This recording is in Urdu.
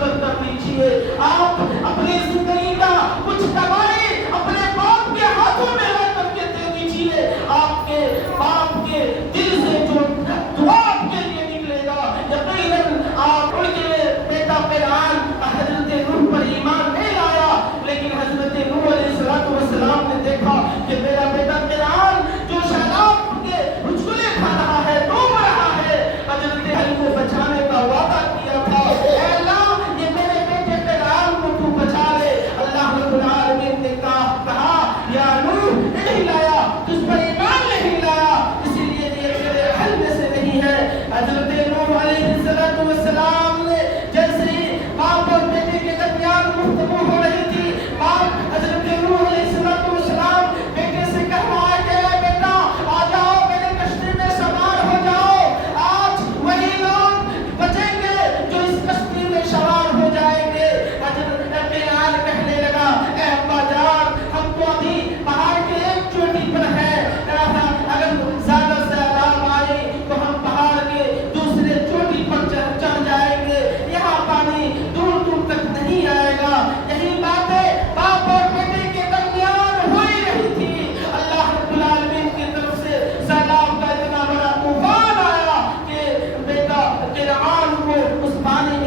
صبر کر لیجیے. آپ اپنی زندگی کا کچھ کمائی اپنے باپ کے ہاتھوں میں لا کر کے دے دیجیے. آپ کے باپ کے دل سے جو دعا آپ کے لیے نکلے گا یقیناً آپ ان کے بیٹا فرعون حضرت نوح پر ایمان نہیں لایا لیکن حضرت نوح علیہ السلام نے دیکھا کہ میرا بیٹا فرعون جو شراب کے اچھلے کھا رہا ہے ڈوب رہا ہے حضرت نوح کو بچانے کا وعدہ کیا تھا. اے اللہ یہ میرے بیٹے فرعون کو تو بچا لے. اللہ رب العالمین نے کہا یا نوح نہیں لایا تجھ پر ایمان نہیں لایا اسی لیے یہ میرے اہل میں سے نہیں ہے. حضرت نوح علیہ السلام نے جیسے ہی باپ اور بیٹے کے درمیان گفتگو ہو رہی تھی باپ حضرت نوح علیہ السلام بیٹے سے کہا کہ اے بیٹا آ جاؤ میرے کشتی میں سوار ہو جاؤ. آج وہی لوگ بچیں گے جو اس کشتی میں سوار ہو جائیں گے. حضرت فرعون کہنے لگا اے ابا جان ہم تو ابھی پہاڑ کے ایک چوٹی پر ہیں اگر زیادہ سیلاب آئے تو ہم پہاڑ کے دوسرے چوٹی پر چڑھ جائیں گے. یہاں پانی دور دور تک نہیں آئے گا. یہی باتیں باپ اور بیٹے کے درمیان ہوئی رہی تھی. اللہ رب العالمین کی طرف سے سیلاب کا اتنا بڑا طوفان آیا کہ بیٹا فرعون کو اس پانی